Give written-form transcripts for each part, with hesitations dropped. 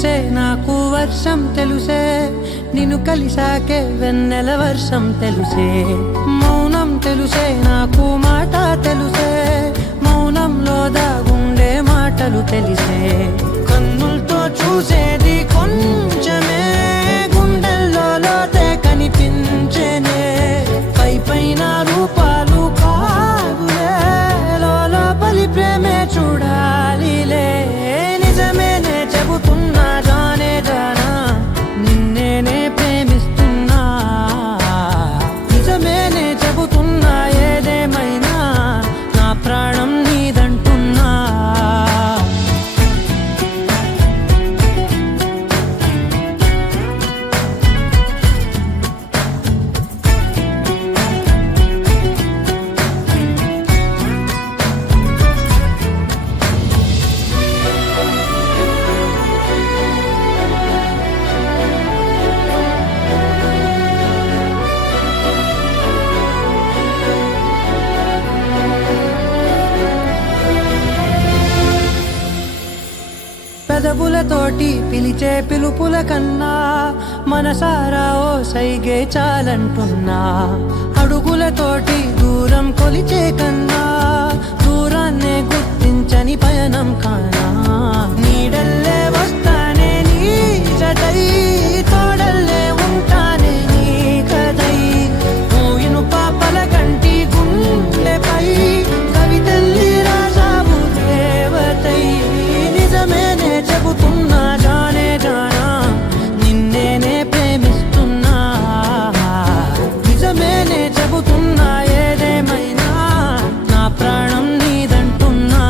తెలుసే నాకు వర్షం తెలుసే నిన్ను కలిసాకే వెన్నెల వర్షం తెలుసే మౌనం తెలుసే నాకు మాట తెలుసే మౌనంలో దాగుండే మాటలు తెలిసే కన్నులతో చూసేది కొంచెమే గుండెల్లో లోతే కనిపించేనే పై పైన రూపాలు కాదులే లోపలి ప్రేమే చూడాలిలే నిజమేనే చెబుతున్నా జానే జానా నిన్నేనే ప్రేమిస్తున్నా నిజమేనే చెబుతున్నా ఏదేమైనా నా ప్రాణం నీదంటున్నా పెదవులతోటి పిలిచే పిలుపుల కన్నా మనసారా ఓ సైగే చాలంటున్నా అడుగులతోటి దూరం కొలిచే కన్నా దూరాన్నే గుర్తించని పయనం కానా నీడల్లే వస్తానే నీ జతై తోడల్లే ఉంటానే నీ కదై మూయిను పాపల కంటి గుండెపై కవితల్లి రాజావు దేవతై నిజమేనే చెబుతున్నా జానే జానా నిన్నేనే ప్రేమిస్తున్నా నిజమేనే చెబుతున్నా ఏదేమైనా నా ప్రాణం నీదంటున్నా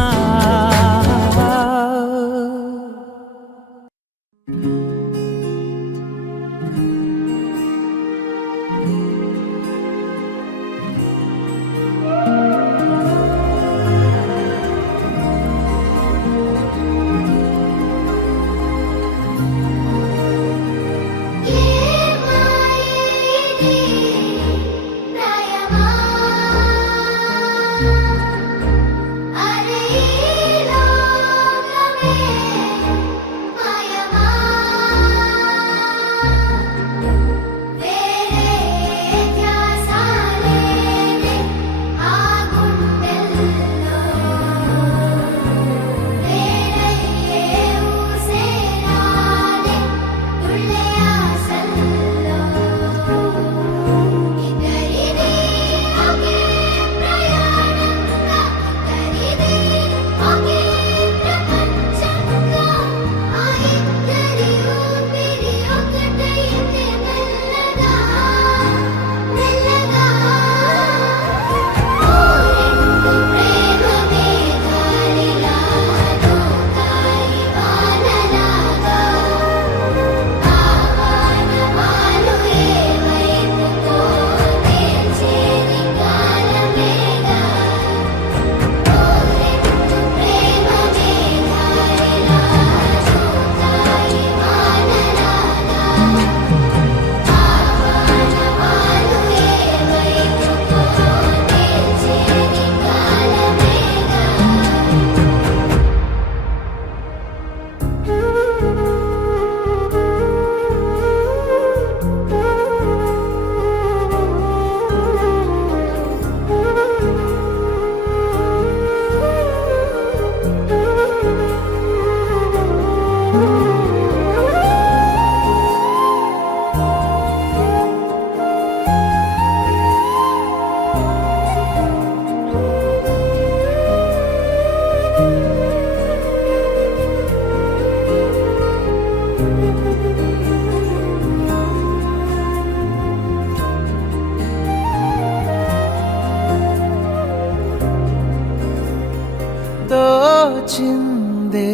తోచిందే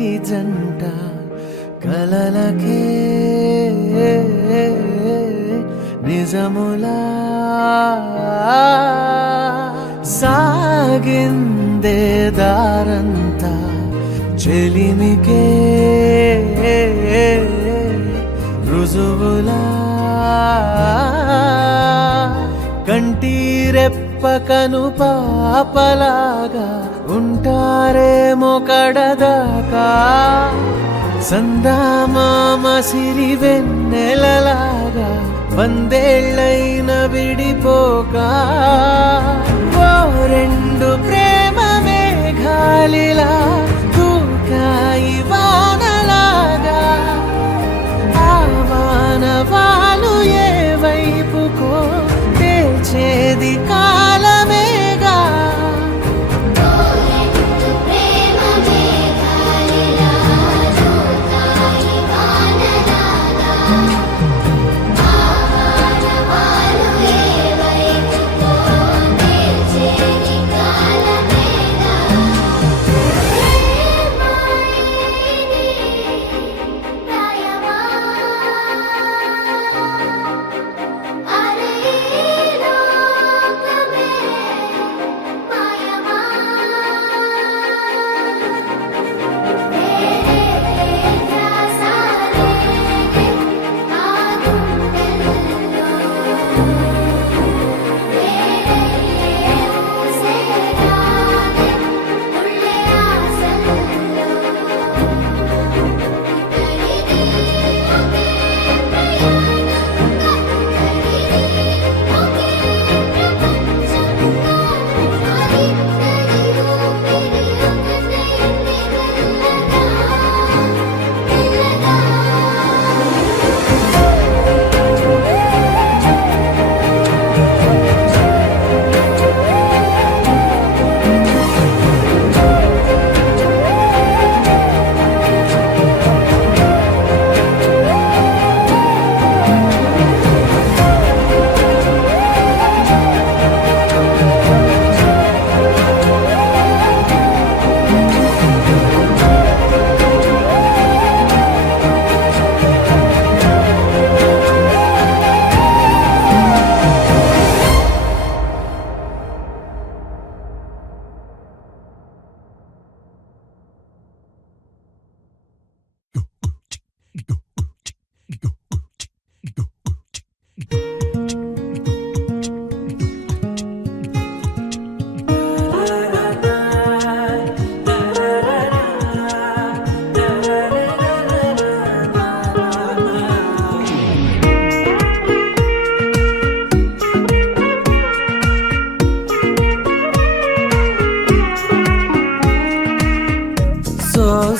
ఈ జంట కలలకే నిజములా సాగిందే దారంతా చెలిమికే రుజువులా కంటిరెప్పకను పాపలాగా ఉంటారేమో కడదాకా సందామామ సిరి వెన్నెలలాగా వందేళ్ళైన విడిపోక ఓ రెండు ప్రేమ మేఘాలిలా దూకాయి వానలాగా ఆ వానవాలు ఏ వైపుకో తెచేది కాలమేగా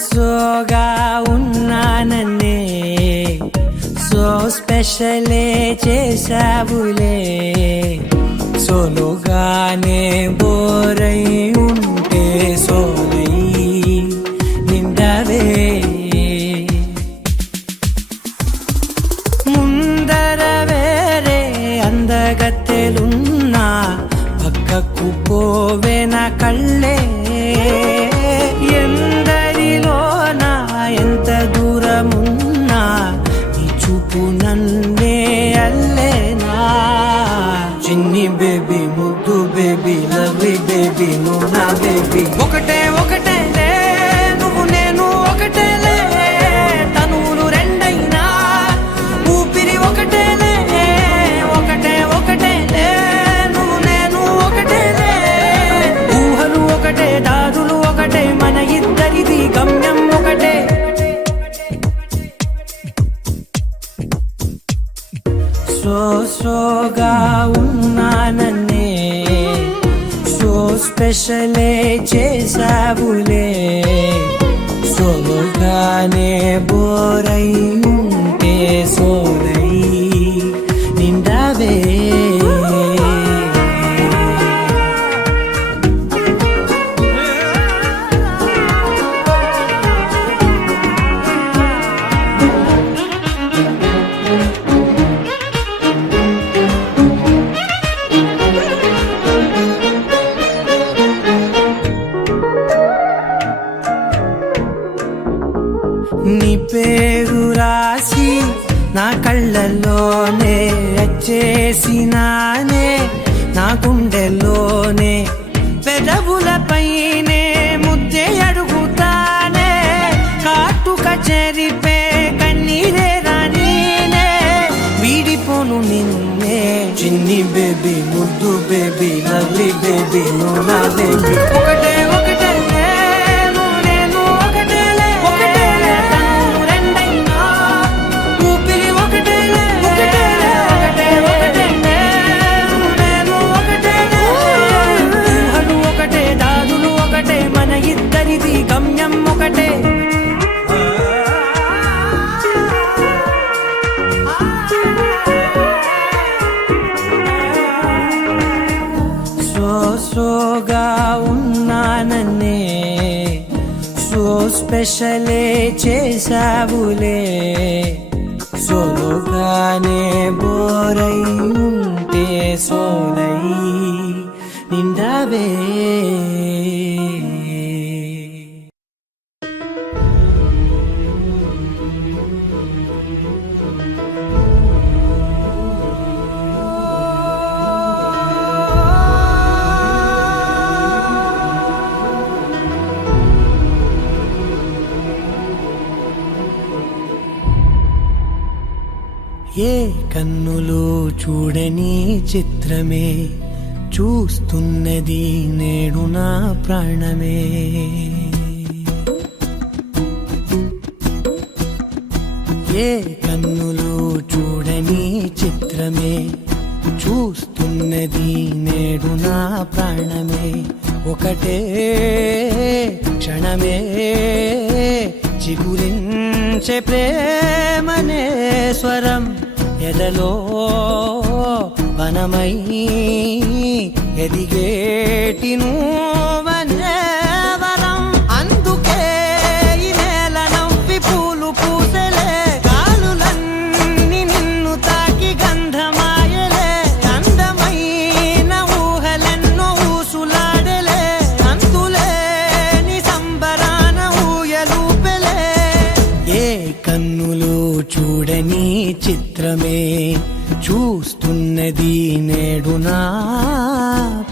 సోగా ఉన్నానన్నే సో స్పెషలే చేసావులే సోలోగానే బోరై ఉంటే సోలై నిండవే ముందర వేరే అందగత్తెలున్నా పక్కకు పోవే నా కళ్ళే ఎందరిలోనా ఎంత దూరమున్నా నీ చూపు నన్నే అల్లేనా చిన్ని బేబీ ముద్దు బేబీ లవ్లీ బేబీ నువ్వు నా బేబీ ఒకటే ఒకటేలే నువ్వు నేను ఒకటేలే తనువులు రెండైనా ఊపిరి ఒకటేలే ఒకటే ఒకటేలే నువ్వు నేను ఒకటేలే ఊహలు ఒకటే దారులు ఒకటే మన ఇద్దరిది గమ్యం ఒకటే సోగా ఉన్నానన్నే సో స్పెషలే చేసావులే సోలోగానే బోరై ఉంటే సోలై నిండవే నీ పేరు రాసి నా కళ్ళల్లోనే వచ్చేసినానే నా గుండెల్లోనే పెదవులపైనే ముద్దే అడుగుతానే కాటుక చెరిపే కన్నీరే రానీనే వీడిపోను నిన్నే చిన్ని బేబీ ముద్దు బేబీ లవ్లీ బేబీ నువ్వు నా బేబీ ఒకటే ఒకటే నువ్వు నేను ఒకటేలే ఒకటేలే తను ప్రతిది గమ్యం ఒకటే. సోగా ఉన్నానన్నే సో స్పెషలే చేసావులే. సోలోగానే బోరై ఉంటే సోలై నిండావే. ఏ కన్నులు చూడని చిత్రమే చూస్తున్నది నేడు నా ప్రాణమే. ఏ కన్నులు చూడని చిత్రమే చూస్తున్నది నేడు నా ప్రాణమే. ఒకటే క్షణమే చిగురించే ప్రేమనే స్వరం ఎదలో వనమై ఎదిగేటి నువ్వనే వరం. అందుకే ఈ నేల నవ్వి పూలు పూసలే. గాలులన్నీ నిన్ను తాకి గంధమాయలే. అందమైన ఊహలెన్నో ఊసులాడలే. అంతులేని సంబరాన ఊయలూపెలే. ఏ కన్నులు చూడని చిత్రమే చూస్తున్నది నేడు నా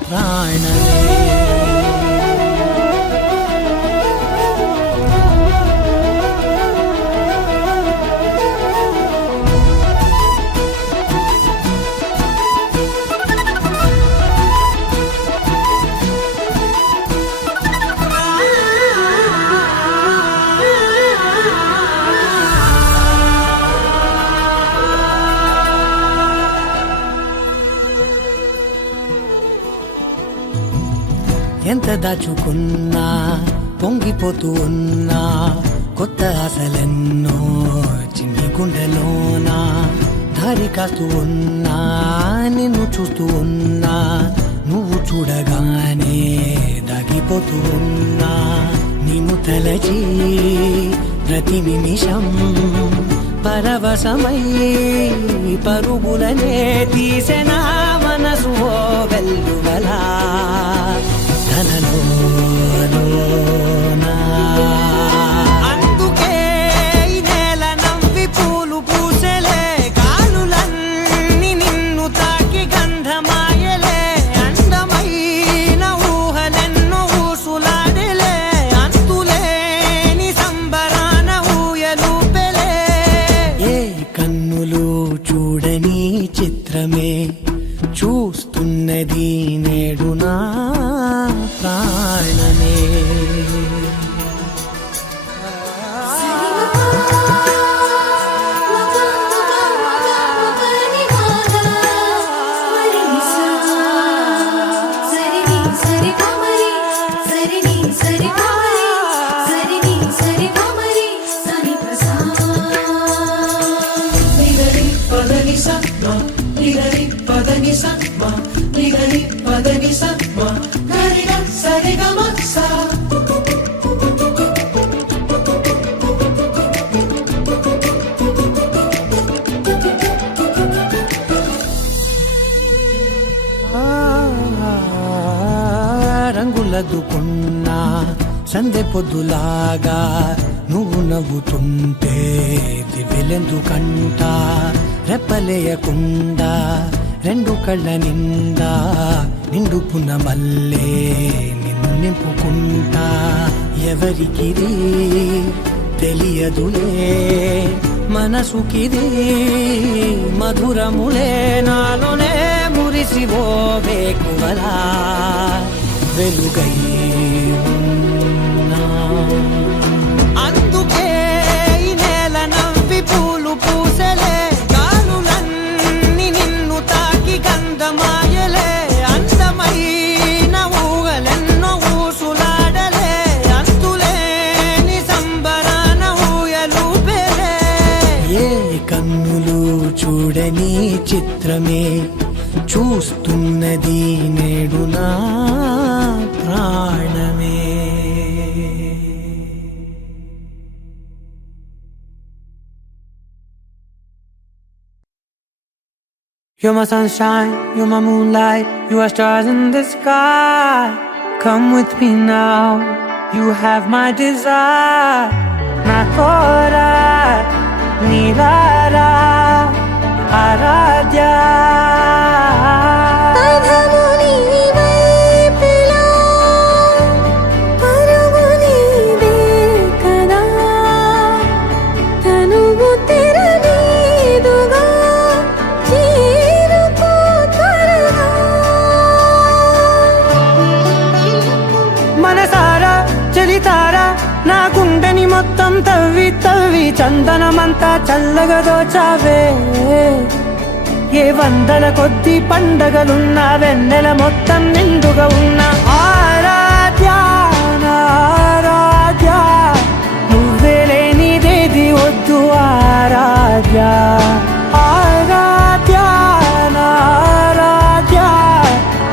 ప్రాణమే. ఎంత దాచుకున్నా పొంగిపోతూ ఉన్నా కొత్త ఆశలెన్నో చిన్ని గుండెలోనా. దారి కాస్తూ ఉన్నా నిన్ను చూస్తూ ఉన్నా. నువ్వు చూడగానే దాగిపోతూ ఉన్నా. నిన్ను తలచి ప్రతి నిమిషం పరవశమై పరుగులనే తీసెనా మనసు ఓ వెల్లువలా. అందుకే ఈ నేల నవ్వి పూలు పూసలే. గాలులన్నీ నిన్ను తాకి గంధమాయలే. అందమైన ఊహలెన్నో ఊసులాడలే. అంతులేని సంబరాన ఊయలూపెలే. ఏ కన్నులు చూడని చిత్రమే చూస్తున్నది నేడు నా ప్రాణమే. రంగులదుకున్నా సందె పొద్దులాగా నువ్వు నవ్వుతుంటే దివ్వెలెందుకంట. రెప్పలేయకుండా రెండు కళ్ళ నిండా నిండుకున్న మల్లే నిన్ను నింపుకుంటా. ఎవరికిది తెలియదులే మనసుకిది మధురములే. నాలోనే మురిసివో వేకువలా వెలుగై ఉన్నా. అందుకే ఈ నేల నవ్వి పూలు పూసలే. గాలులన్నీ నిన్ను తాకి గంధమాయలే. అందమైన ఊహలెన్నో ఊసులాడలే. అంతులే చిత్రమే చూస్తున్నది నేడు నా ప్రాణమే. You're my sunshine, you're my moonlight, you are stars in the sky. Come with me now, you have my desire. Na tora, nilara, aradhya. నా గుండెని మొత్తం తవ్వి తవ్వి చందనమంతా చల్లగా దోచావే. ఏ వందల కొద్ది పండగలున్న వెన్నెల మొత్తం నిండుగా ఉన్న ఆరాధ్య ఆరాధ్య, నువ్వే లేనిదేది వద్దు ఆరాధ్య ఆరాధ్య ఆరాధ్య,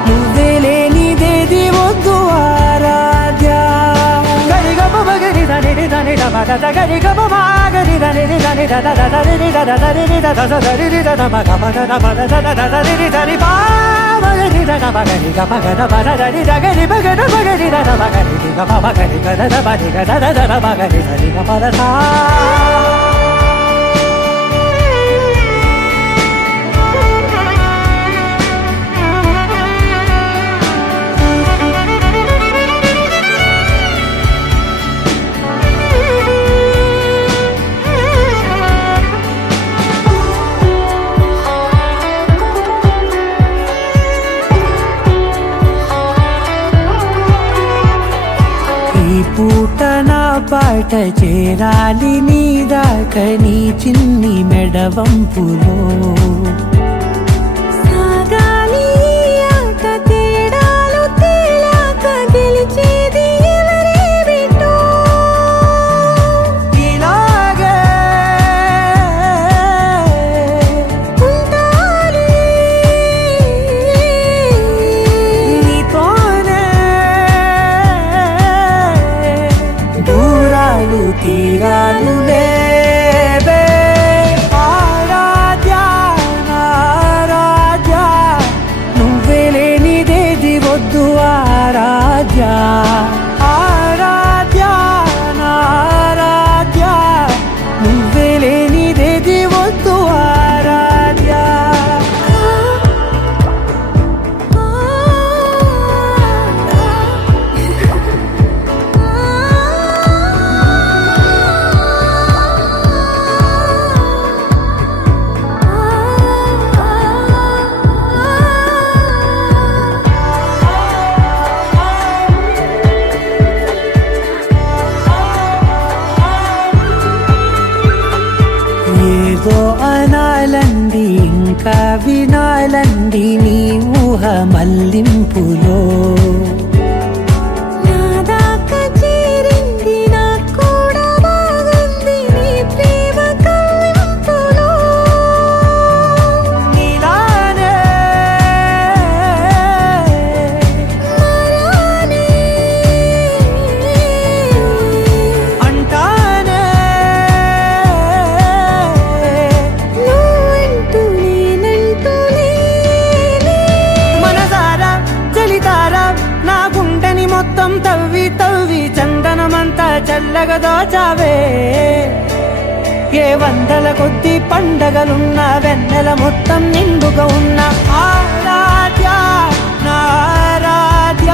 నువ్వే లేనిదేది వద్దు ఆరాధ్య. గరి గమ గరి దని దని ద ద ద రి ద ద ద రి ద ద ద రి ద ద మ గ మ ద ద మ ద ద ద ద రి ద రి పా మ రి ద గ మ గరి గ మ గ ద మ ద ద రి ద గరి మ గ ద మ గరి ద ద మ గరి రి గ మ మ గరి గ ద ద మ రి గ ద ద ద మ గరి ద రి గ మ ద ద. పూట నా పాట చేరాలి నీ దాకా నీ చిన్ని మెడవంపులో. సాగాలి ఆట తేడాలు తేలాక గెలిచేది ఎవరే బిడ్డో. ఇలాగే ఉంటాలి నీతోనే, దూరాలు తీరాలు లేవే. ఆరాధ్య ఆరాధ్య, నువ్వే లేనిదేది వద్దు ఆరాధ్య ఆరాధ్య ఆరాధ్య, నువ్వే లేనిదేది వద్దు ఆరాధ్య. ఏదో అనాలండి ఇంకా వినాలండి నీ ఊహ మల్లింపులో. మొత్తం తవ్వి తవ్వి చందనమంతా చల్లగా దోచావే. ఏ వందల కొద్ది పండగలున్న వెన్నెల మొత్తం నిండుగా ఉన్న ఆరాధ్య ఆరాధ్య,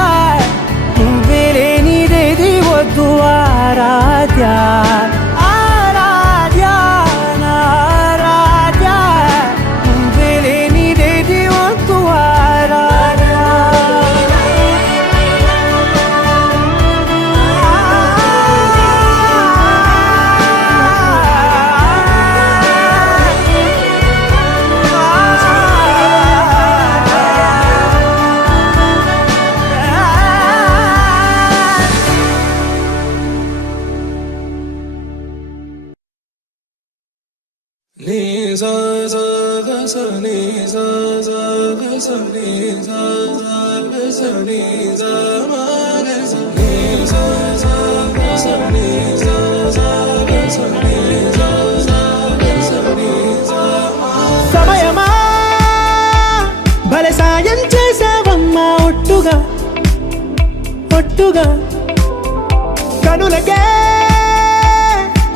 నువ్వే లేనిదేది వద్దు ఆరాధ్య ఆరాధ్య ఆరాధ్య, నువ్వే లేనిదేది వద్దు ఆరాధ్య. sa sa ga sa ni sa sa ga sa ni sa sa ga sa ni sa ma ga sa ni sa sa ga sa ni sa sa ga sa ni sa sa ga sa ni sa ma సమయమా భలే సాయం చేసావమ్మా ఒట్టుగా ఒట్టుగా కనులకే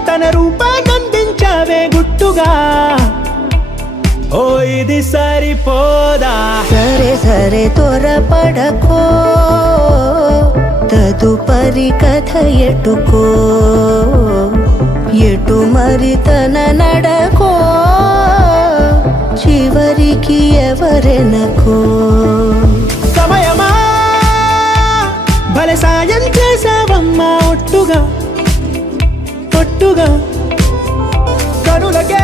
తన రూపాన్నందించావే గుట్టుగా ఓ ఇది సరిపోదా సరే సరే త్వరపడకో తదుపరి కథ ఎటుకో ఎటు మరి తన నడకో చివరికి ఎవరెనకో సమయమా భలే సాయం చేసావమ్మా ఒట్టుగా ఒట్టుగా కనులకే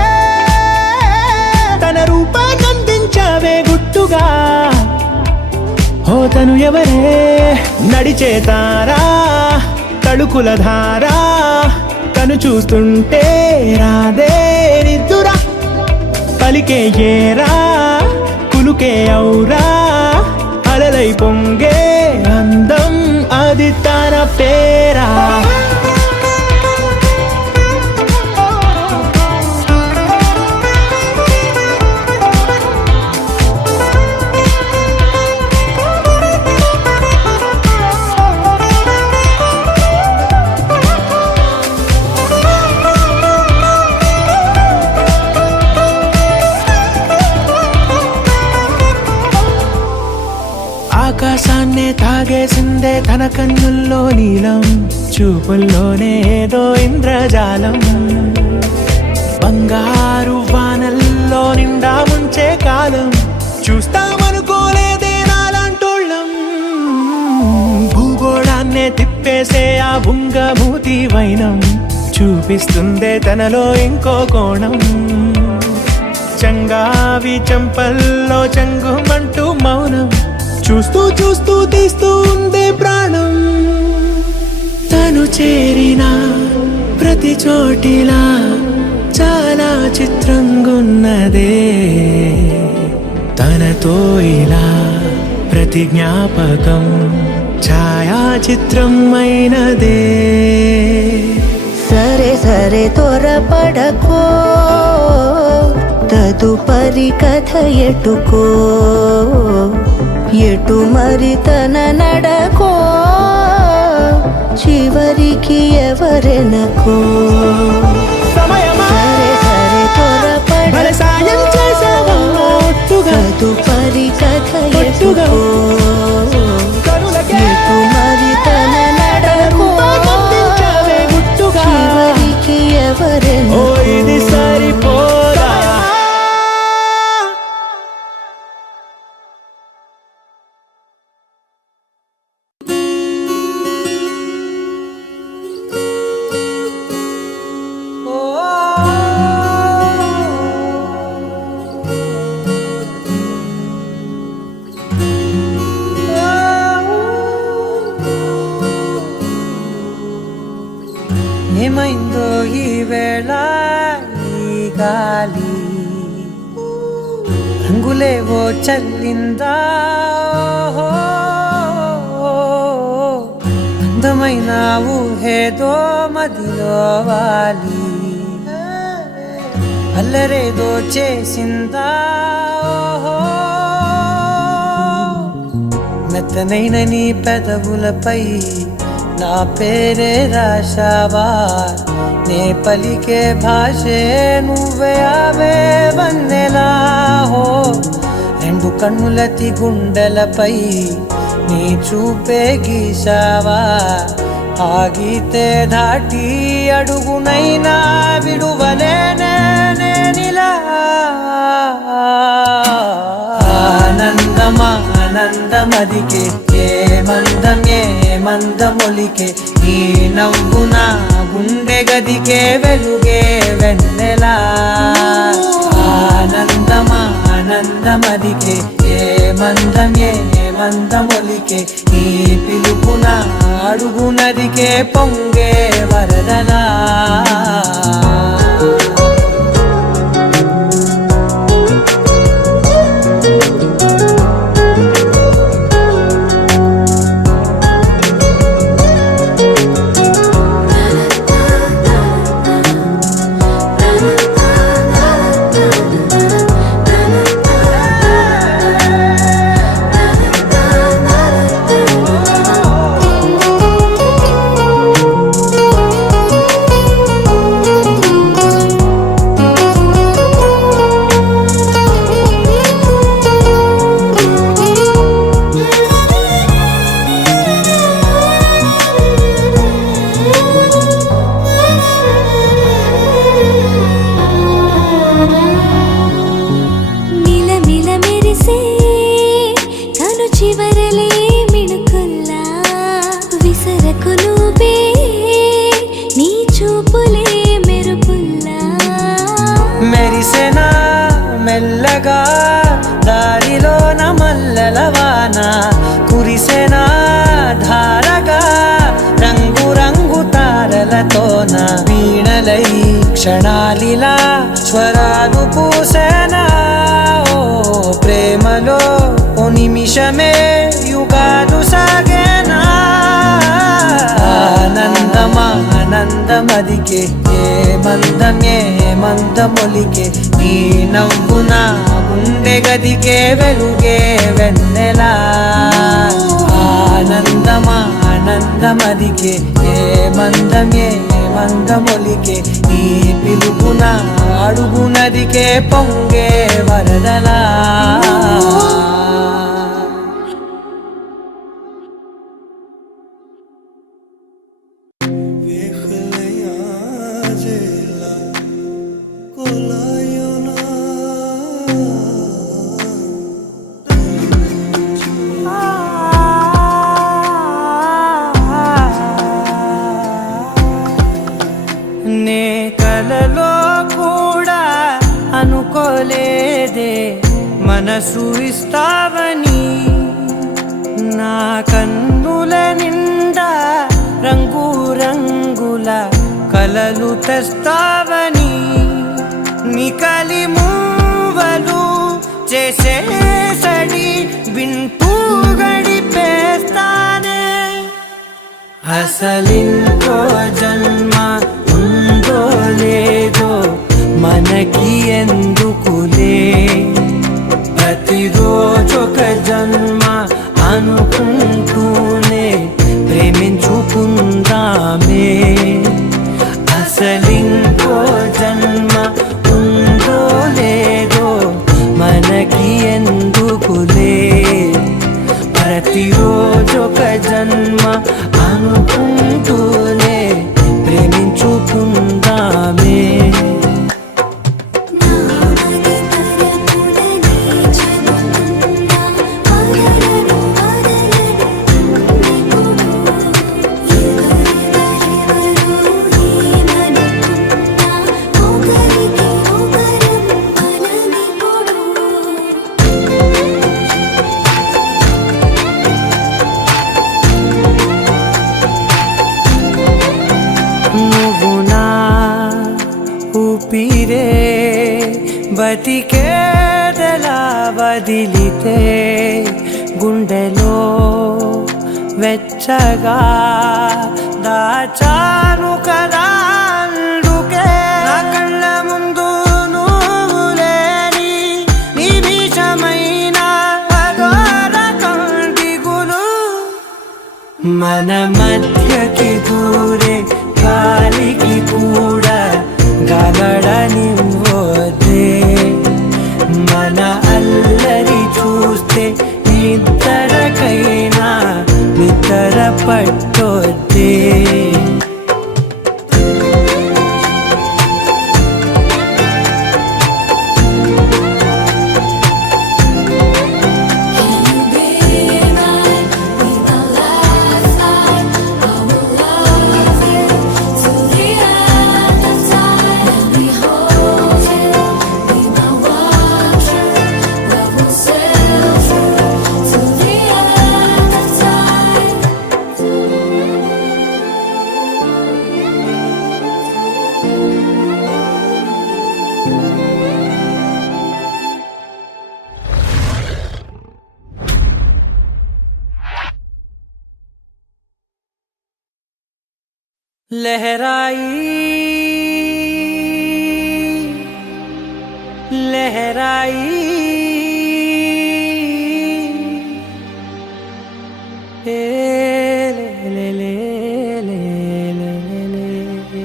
తన రూపాన్నందించావే గుట్టుగా ఓ తను ఎవరే నడిచే తారా తడుకుల ధారా తను చూస్తుంటే రాదే నిద్దురా పలికే ఏరా కులుకే ఔరా అలలై పొంగే అందం అది తన పేరా ఆకాశాన్నే తాగేసిందే తన కన్నుల్లో నీలం చూపుల్లోనే ఏదో ఇంద్రజాలం బంగారు వానల్లో నిండా ముంచే కాలం చూస్తామనుకోలేదే నాలాంటోళ్ళం భూగోళాన్నే తిప్పేసే ఆ బుంగమూతి వైనం చూపిస్తుందే తనలో ఇంకో కోణం చంగావి చంపల్లో చంగుమంటూ మౌనం చూస్తూ చూస్తూ తీస్తూ ఉందే ప్రాణం తను చేరిన ప్రతి చోటిలా చాలా చిత్రంగున్నదే తనతో ఇలా ప్రతి జ్ఞాపకం ఛాయాచిత్రం అయినదే సరే సరే త్వరపడకో తదుపరి కథ ఎటుకో ఎటు మరి తన నడకో చివరికి ఎవరెనకో సమయమా సరే సరే భలే సాయం చేసావమ్మా ఒట్టుగా తదుపరి కథ ఒట్టుగా ఎటుకో కనులకే ఎటు మరి తన నడకో రూపాన్నందించావే గుట్టుగా చివరికి ఓ ఎవరెనకో ఇది సరిపోదా ఏమైందో ఈ వేళ ఈ గాలి రంగులేవో చల్లిందా అందమైన ఊహేదో మదిలో వాలి అల్లరేదో చేసిందా మెత్తనైన నీ పెదవులపై నా పేరే రాశావా నే పలికే భాషే నువ్వే అవే వన్నెలా హో రెండు కన్నులతి గుండెలపై నీ చూపే గీశావా ఆగితే దాటి అడుగునైనా విడువలేనే నేనిలా ఆనందమా ఆనందమదికే ఏ మందమొలికే నీ నవ్వున గుండె గదికే వెలుగే వెన్నెలా ఆనందమా ఆనందమదికే ఏ మందమొలికే నీ పిలుపున అడుగునదికే పొంగే వరదలా క్షణాలిలా స్వరాలు పూసేనా ఓ ప్రేమలో ఓ నిమిషమే యుగాలు సాగేనా ఆనందమదికే ఏ మందమొలికే నీ నవ్వున గుండె గదికే వెలుగే వెన్నెలా ఆనందమదికే ఏ మందమొలికే నీ పిలుపున అడుగునదికే పొంగే వరదలా నే కలలో కూడా అనుకోలేదే మనసు ఇస్తావని నా కన్నుల నిండా రంగు రంగుల కలలు తెస్తావని నికలి మూవలు చేసేసడి వింటూ గడిపేస్తానే అసలింకో జన్మ ఉందో లేదో మనకి ఎందుకులే ప్రతిరోజొక జన్మ అనుకుంటూనే ప్రేమించుకుందామే అసలింకో జన్మ ఉందో లేదో మనకి ఎందుకులే ప్రతిరోజొక జన్మ అనుకుంటూనే ప్రేమించుకుందామే ఊపిరే బతికేదలా వదిలితే గుండెలో వెచ్చగా దాచాను కదా అందుకే నా కళ్ళ ముందు నువ్వు లేని నిమిషమైన అఘోర కంటిగులు మన మధ్యకి దూరే గాలికి కూడా గగడనివ్వదే మన అల్లరి చూస్తే నిద్రకైనా నిద్ర పట్టొద్దే लहराई ले ले ले ले ले ले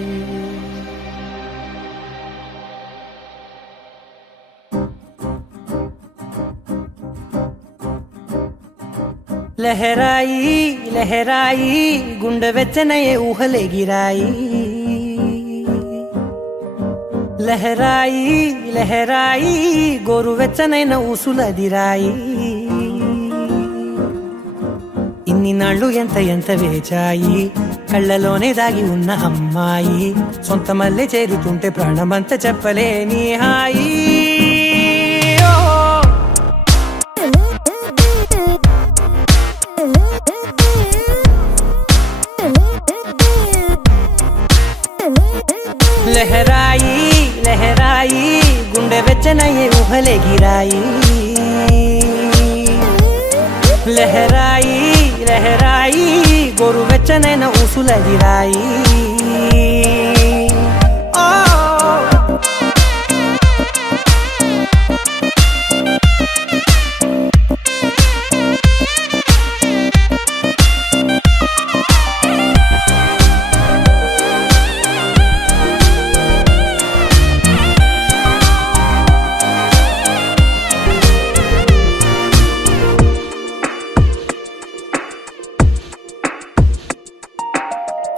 లహరాయి గుండె వెచ్చనయే ఊహలే గిరాయి లహరాయి గోరు వెచ్చనైన ఊసులదిరాయి ఇన్ని నాళ్ళు ఎంత వేచాయి కళ్ళలోనే దాగి ఉన్న అమ్మాయి సొంత మల్లె చేరుతుంటే ప్రాణమంత చెప్పలేని హాయి లహరాయి లహరాయి గుండె వెచ్చనయ్యే ఊహలే గిరాయి లహరాయి లహరాయి గోరు వెచ్చనైన ఊసులదిరాయి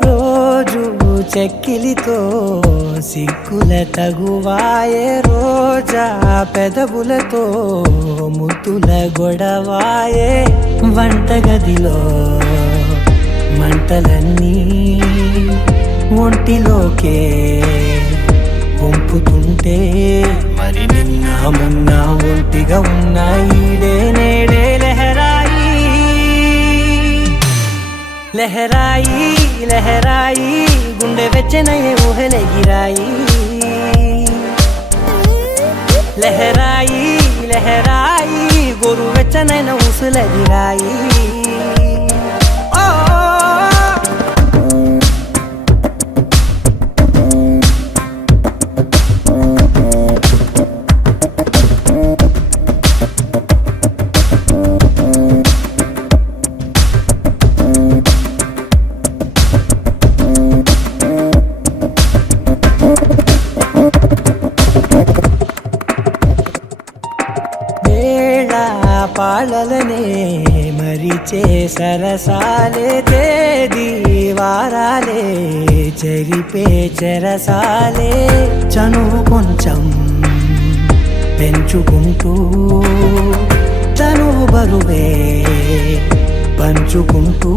రోజు చెక్కిలితో సిగ్గుల తగువాయే రోజా పెదవులతో ముద్దుల గొడవాయే వంటగదిలో మంటలన్నీ ఒంటిలోకే వంపుతుంటే మరి నిన్న మొన్న ఒంటిగా ఉన్నాయి నేడే లహరాయి లహరాయి లహరాయి గుండె వెచ్చనయ్యే ఊహలే గిరాయి లహరాయి లహరాయి గోరు వెచ్చనైన ఊసులదిరాయి పాలలనే మరిచే సరసాలే తేదీ వారాలే చెరిపే చెరసాలే చనువు కొంచెం పెంచుకుంటూ చనువు బరువే పంచుకుంటూ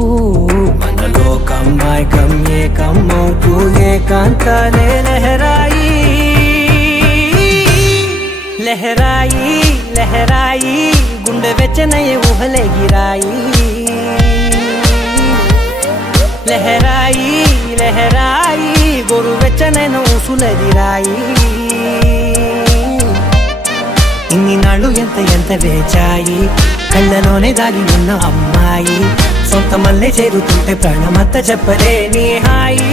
మనలో కమ్మాయికం ఏకమవుతూ ఏకాంతాలే లహరాయి లహరాయి లహరాయి గుండె వెచ్చనయ్యే ఊహలే గిరాయి లహరాయి లహరాయి గోరు వెచ్చనైన ఊసులదిరాయి ఇన్ని నాళ్ళు ఎంత ఎంత వేచాయి కళ్ళలోనే దాగి ఉన్న అమ్మాయి సొంత మల్లె చేరుతుంటే ప్రాణమంత చెప్పలేని హాయి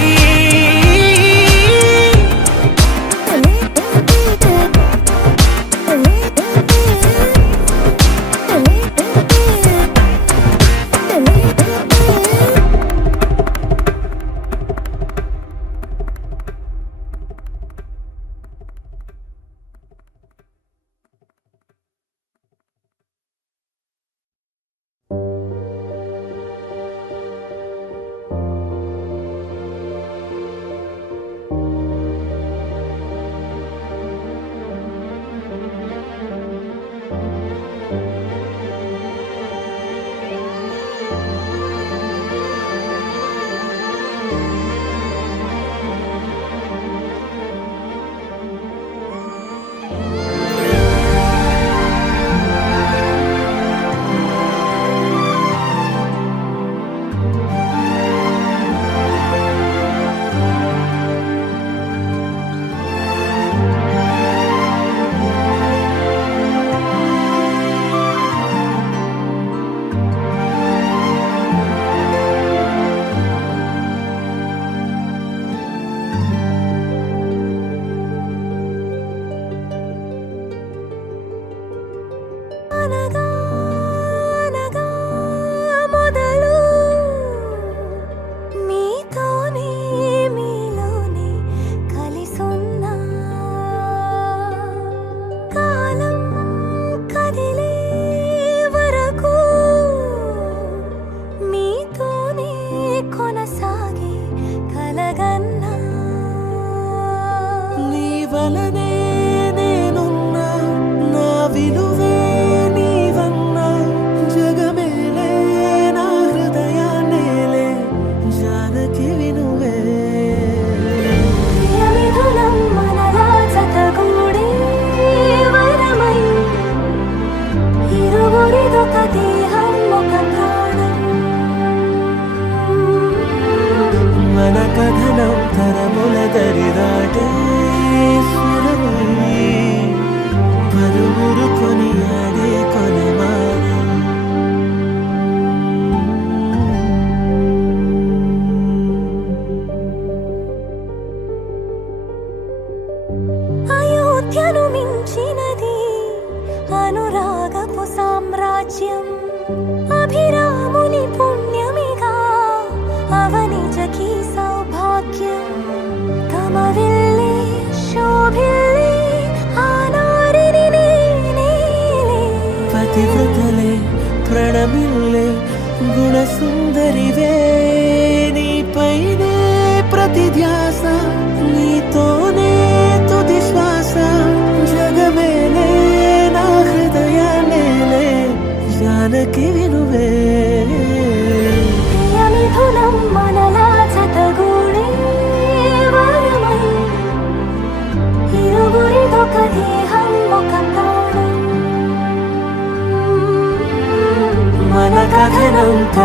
మన కథనం తరముల దరి దాటే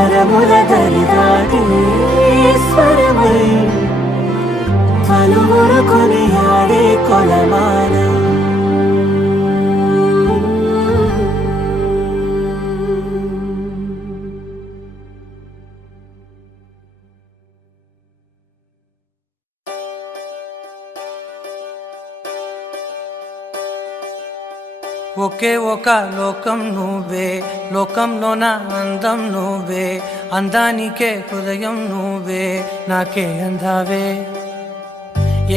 స్వరముల దరిదాటి స్వరమై పలువురు కొనియాడే కొలమానం. ఒకే ఒక లోకం నువ్వే, లోకంలో నా అందం నువ్వే, అందానికే హృదయం నువ్వే, నాకే అందావే.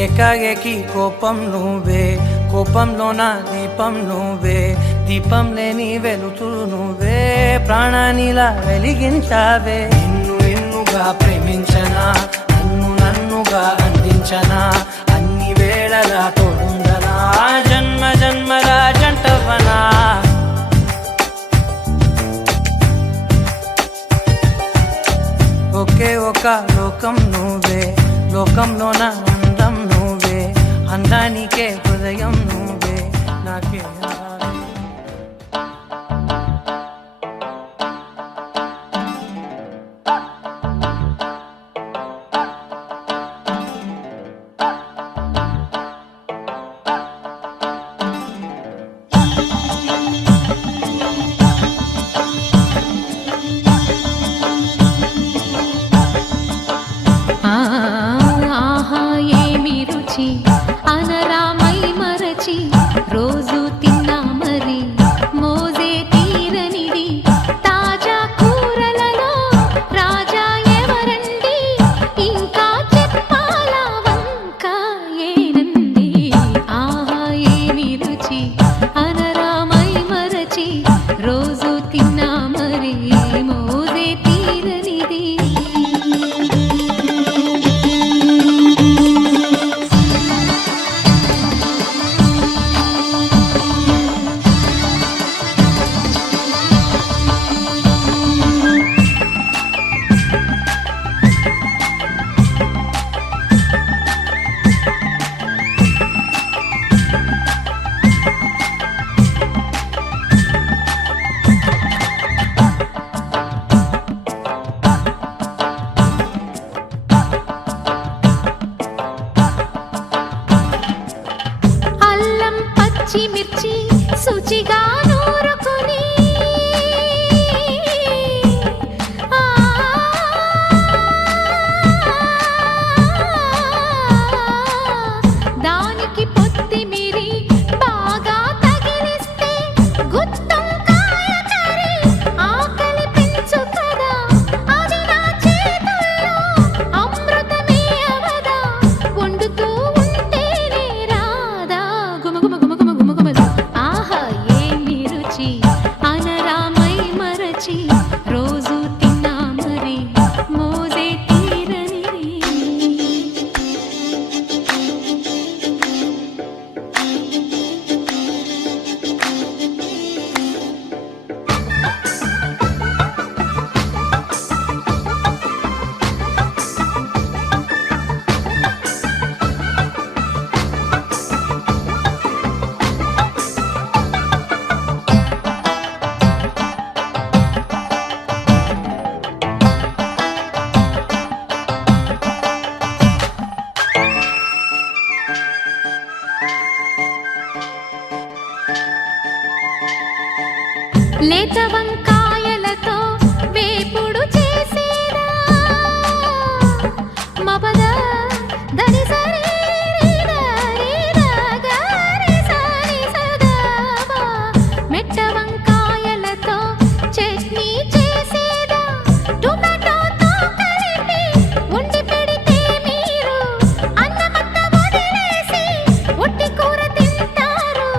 ఏకాఏకి కోపం నువ్వే, కోపంలో నా దీపం నువ్వే, దీపం లేని వెలుతురు నువ్వే, ప్రాణానిలా వెలిగించావే. నిన్ను నిన్నుగా ప్రేమించనా, నన్ను నన్నుగా అందించనా, అన్ని వేళలా తోడుందనా, జన్మ జన్మల జంటవనా. ఒకే ఒక లోకం నువ్వే, లోకంలో నా అందం నువ్వే, అందానికే హృదయం నువ్వే, నాకే అందావే. ఆహా ఏమి రుచి అనరామై మరచి రోజు తిన్నా మరి మోజే తీరనిది. తాజా కూరలలో రాజా ఎవరండి, ఇంకా చెప్పాలా వంక ఏనంది. ఆహా ఏమి రుచి అనరామై మరచి రోజు తిన్నా మరి మోజే తీరనిది. అల్లం పచ్చిమిర్చి శుచిగా నూరుకుని దానికి పొత్తిమిరి బాగా తగిలిస్తే గుత్తొంకాయ కర్రీ ఆకలి పెంచు కదా, అది నా చేతుల్లో అమృతమే అవదా, వండుతూ ఉంటేనే రాదా గుమగుమ గుమగుమ గుమగుమలు. ఆహా ఏమి రుచి అనరామై మరచి రోజు తిన్నా మరి మోజే తీరనిది. లేత వంకాయలతో వేపుడు చేసేదా మబద దని సరి మెట్ట వంకాయలతో చట్నీ చేసేదా, టొమాటోతో కలిపి ఉండి పెడితే మీరు అన్నమంతా వదిలేసి ఒట్టి కూర తింటారు.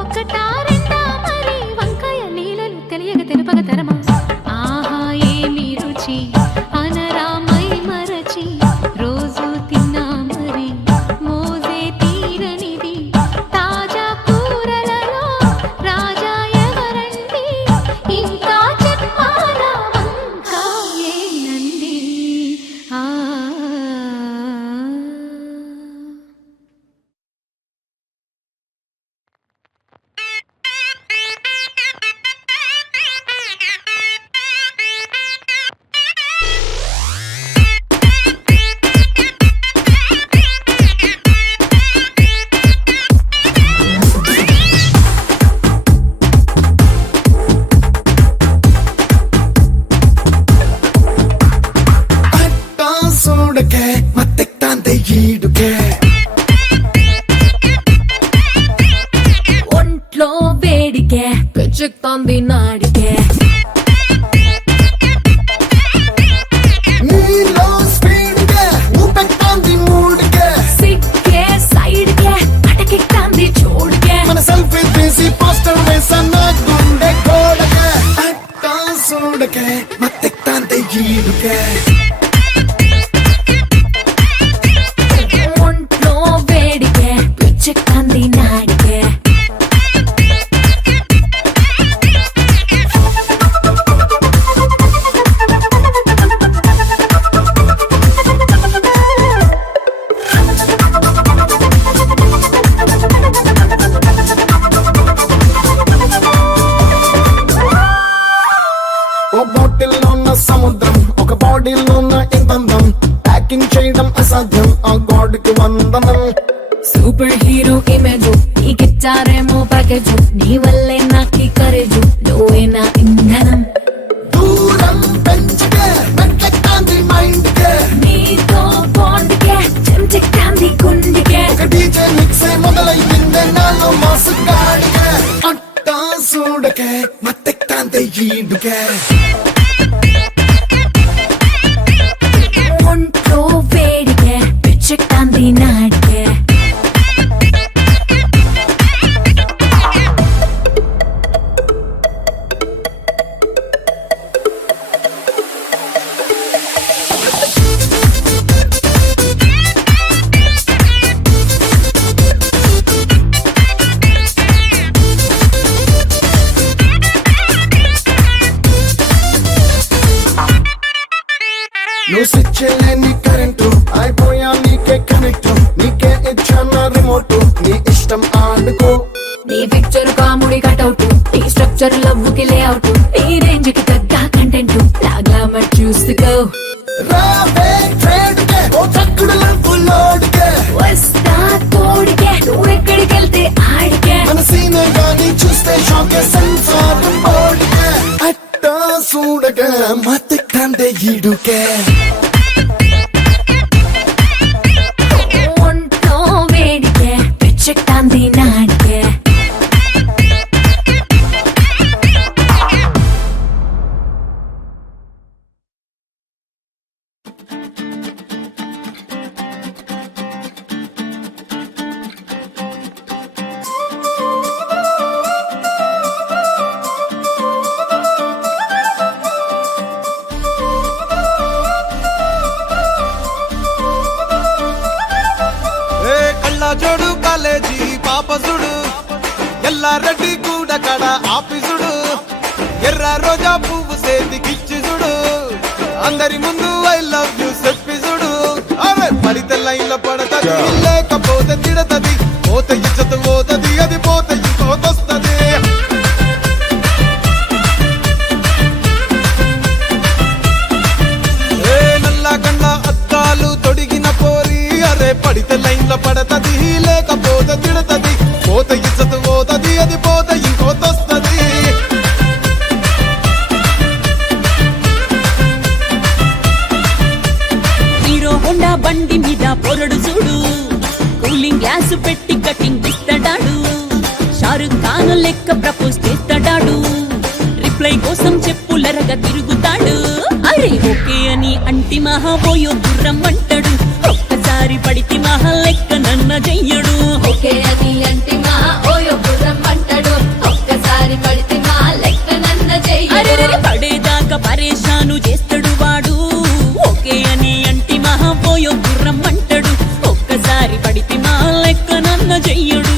ఒకటా రెండా మరి వంకాయ లీలలు తెలియక తెలుపగ తరమా. ఆహా ఏమి రుచి అనరామై మరచి రోజు తిన్నా మరి మత్తెక్తాందే ఈడుకే ఒంట్లో వేడికే పిచ్చెక్కుతోంది నాడికే నీలో స్పీడ్కే ఊపెక్తాంది మూడుకే సిక్కే సైడ్కే అటకెక్కుతోంది చూడుకే మన సెల్ఫీ తీసి పోస్టర్ వేసన్న గుండె గోడకే అట్టా చూడకే మత్తెక్తాందే ఈడుకే ఒంట్లో వేడికే పిచ్చెక్కుతోంది నాడికే ఓ బాటిల్లో ఉన్న సముద్రం ఒక బాడీలో ఉన్న ఇంధనం ప్యాకింగ్ చేయడం అసాధ్యం ఆ గాడ్కి వందనం సూపర్ హీరో ఇమేజ్ నీకిచ్చారేమో ప్యాకేజ్ నీ వల్లే నాకి కరేజ్ నువ్వే నా ఇంధనం దూరం పెంచకే మెట్లెక్తాంది మైండ్కే నీతో బాండ్కే చెంచెక్కాంది గుండెకే ఒక డీజే మిక్సే మొదలయ్యిందే నాలో మాసు గాడికే అట్టా చూడకే మత్తెక్తాందే ఈడుకే ఒంట్లో వేడికే పిచ్చెక్కుతోంది నాడికే నువ్వు స్విచ్ లేని కరెంటు అయిపోయా నీకే కనెక్ట్ నీకే ఇచ్చాన రిమోట్ నీ ఇష్టం ఆడుకో నీ పిక్చర్ కాముడి కటౌట్ నీ స్ట్రక్చర్ లవ్వుకి లేఅవుట్ నీ రేంజ్ కి తగ్గ కంటెంట్ లాగ్లామర్ చూసుకో రావే ట్రేడ్కే ఓ చక్కుడు లవ్వు లోడ్కే వస్తా తోడికే నువ్వు ఎక్కడికి వెళ్తే ఆడికే మన సీనే గాని చూస్తే షాకే సెన్సార్ బోర్డ్కే అట్టా చూడగా మత్తెక్తాందే ఈడుకే ఒంట్లో వేడికే పిచ్చెక్కుతోంది నాడికే ఏ కళ్ళ జోడు కాలేజీ పాపసుడు ఎల్లారెడ్డి కూడా కడ ఆఫీసుడు ఎర్ర రోజా పువ్వు సేతికిచ్చి చూడు అందరి ముందు ఐ లవ్ యూ చెప్పి చూడు అరే పడితే లైన్ల పడతది లేకపోతే తిడతది పోత ఇచ్చత పోతది అది పోత ఇంకోతొస్తది ఏ నల్ల గండ్ల అద్దాలు తొడిగిన పోరి అరే పడితే లైన్ల పడతది లేకపోతే తిడతది పోత ఇచ్చత పోతది అది పోత ఇంకోతొస్తది హీరో హోండా బండి మీద పొరడు చూడు కూలింగ్ గ్లాస్ పెట్టి కటింగ్ ఇస్తాడాడు షారుఖ్ ఖాన్ లెక్క ప్రపోజ్ చేస్తాడాడు రిప్లై కోసం చెప్పులరగా తిరుగుతాడు అరే ఓకే అని అంటి మహాబోయో గుర్రం అంటాడు ఒక్కసారి పడితే మహా లెక్క నన్న చెయ్యడు ఓకే అని అంటి మా ఓయో గుర్రం అంటాడు ఒక్కసారి పడితే మా లెక్క నన్న అరే చెయ్యడు పడేదాకా పరేషాను చేస్తాడు వాడు ఓకే అని అంటి మహాబోయో గుర్రం అంటాడు ఒక్కసారి పడితే మా లెక్క నన్న చెయ్యడు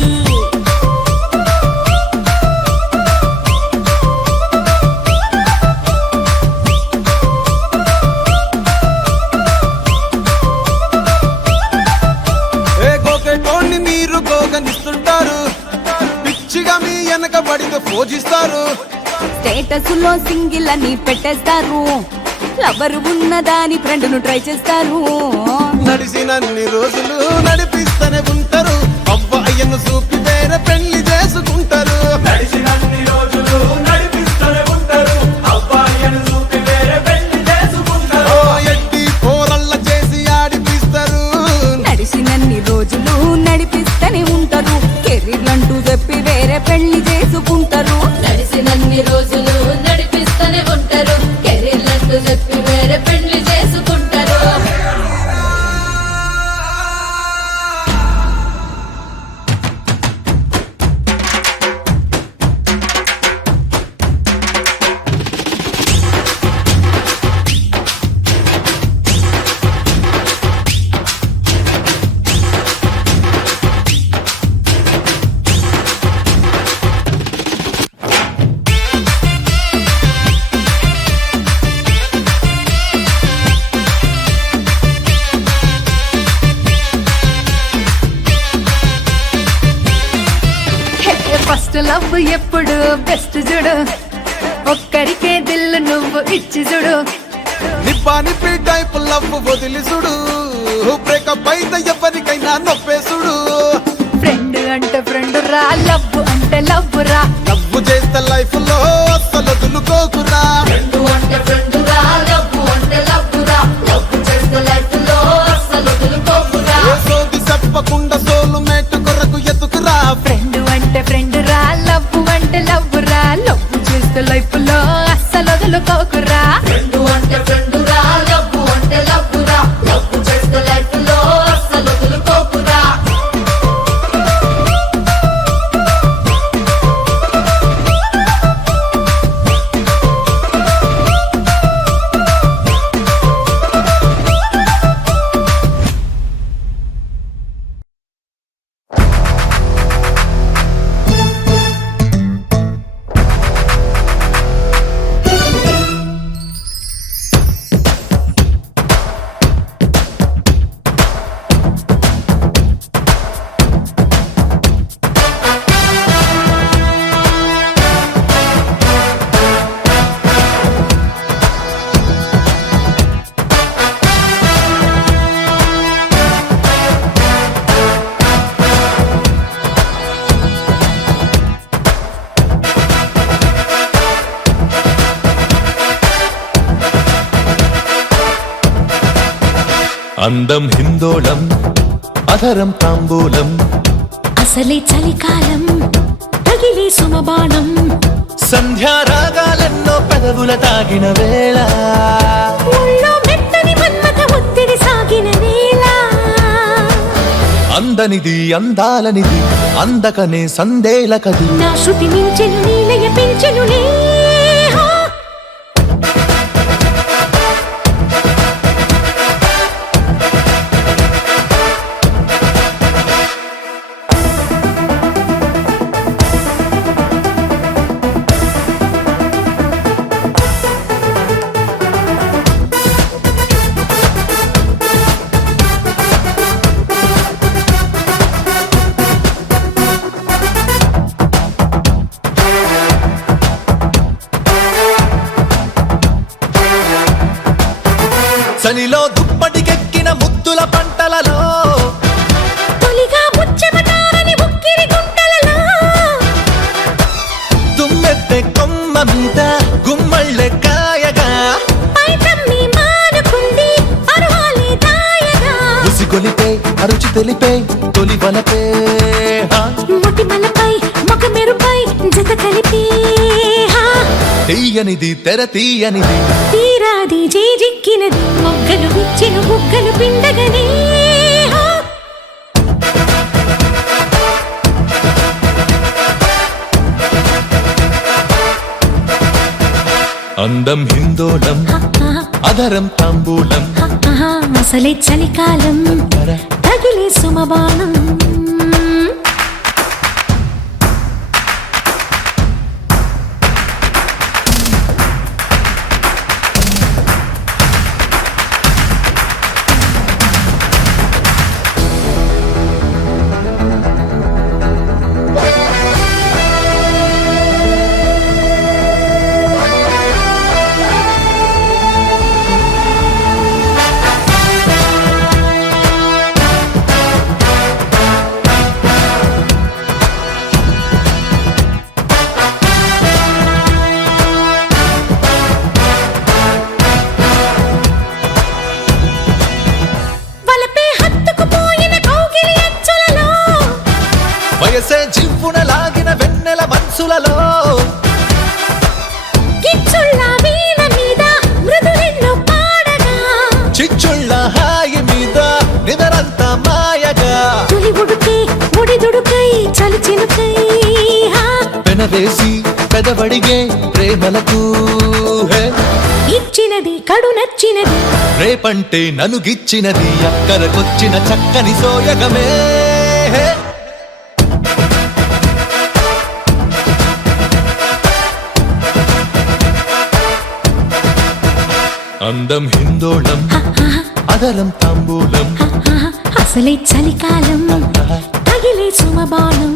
ఏ గోకెటోన్ని మీరు గోగనిస్తుంటారు పిచ్చిగా మీ వెనకబడితో పూజిస్తారు స్టేటస్ లో సింగిల్ అని పెట్టేస్తారు లవర్ ఉన్నదాని ఫ్రెండ్ ను ట్రై చేస్తారు నడిసినన్ని రోజులు నడిపిస్తూనే ఉంటారు అవ్వయ్యను చూపి వేరే పెళ్లి చేసుకుంటారు నడిచినన్ని రోజులు నడిపిస్తూనే ఉంటారు అబ్బాయిని చూపి వేరే పెళ్లి చేసుకుంటారు ఓ ఎడ్డి పోరల్ల చేసి ఆడిపిస్తారు ఫస్ట్ లవ్ ఎప్పుడు బెస్ట్ చూడు ఒక్కరికే దిల్లు నువ్వు ఇచ్చి చూడు నిప్పి టైప్ లవ్ వదిలి చూడు బ్రేకప్ అయితే ఎవరికైనా నొప్పేసుడు ఫ్రెండ్ అంటే ఫ్రెండ్ రా లవ్ అంటే లవ్ రా లవ్ చేస్తే లైఫ్ లో అస్సలు వదులుకోకురా సోది చెప్పకుండా సోలు మేట కొరకు ఎత్తుకురా ఫ్రెండ్ అంటే ఫ్రెండ్ రా లవ్ అంటే లవ్ రా లవ్ చేస్తే లైఫ్ లో అస్సలు వదులుకోకురా అందం హిందోళం అధరం తాంబూలం అసలే చలికాలం తగిలే సుమబాణం సంధ్యారాగాలెన్నో పెదవుల తాగిన వేళ ఒళ్ళో మెత్తని మన్మథ ఒత్తిడి సాగిన వేళ అందనిది అందాలనిది అందకనే సందేలకది నా శృతి మించెను నీలయ పెంచెను చలిలో దుప్పటికెక్కిన ముద్దుల పంటలలో తొలిగా ముచ్చెమటారని ఉక్కిరి గుంటలలో తుమ్మెత్తే కొమ్మ మీద గుమ్మళ్ళె కాయగా పైటమ్మి మానుకుంది పర్వాలే దాయగా ఉసిగొలిపే అరుచి తెలిపే తొలి వలపే మొటిమలపై మొగ మెరుపై జత కలిపి తీయనిది తెర తీయనిది తీరాది జేజిక్కినది మొగ్గలు విచ్చిన బుగ్గలు పిండగనే అందం హిందోళం అధరం తాంబూలం అసలే చలికాలం తగిలే సుమబాణం వయసే జివ్వున లాగిన వెన్నెల మనసులలో కిచ్చుళ్ళ వీణ మీద మృదులెన్నో పాడగా చిచ్చుళ్ళ హాయి మీద నిదరంతా మాయగా తొలి ఉడుకే ఉడిదుడుకై చలి చినుకై పెనవేసి పెదవడిగే ప్రేమలకు ఇచ్చినది కడు నచ్చినది రేపంటే నన్ను గిచ్చినది అక్కరకొచ్చిన చక్కని సోయగమే అందం హిందోళం అదరం తాంబూలం అసలే చలికాలం తగిలే సుమబాణం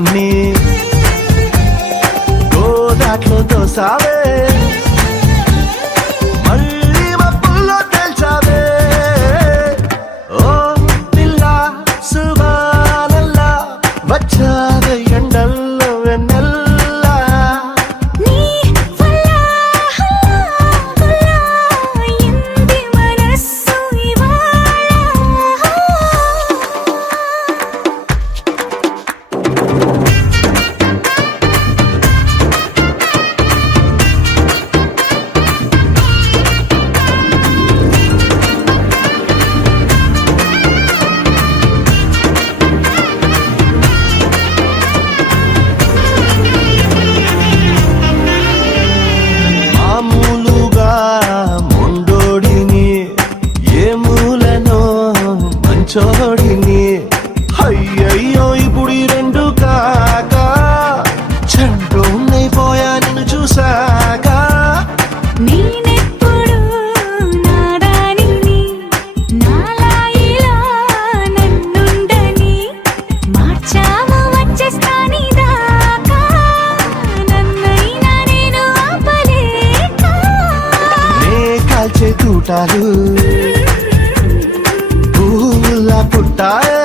కుర్రోణ్ణి గోదాట్లో తోసావే మళ్ళీ మబ్బుల్లో తేల్చావే ఓ పిల్ల సుబానల్లా వచ్చావే ఎండల్లో వెన్నెల్లా నీ వల్ల హల్లా ఇంది మనస్సు ఇవాళ మామూలుగా మొండోడిని ఏ మూలనో మంచోడిని అయ్యయ్యో ఇప్పుడు ఈ రెండు కాక చంటోనైపోయా నిన్ను చూసాక నేనెప్పుడు నాదానిని నాలాయిలా నన్నుండని మార్చాము వచ్చేస్తాని దాకా నన్నైనా నేను ఆపలేక నే కాల్చే తూటాలు పువ్వులా పుట్టాయే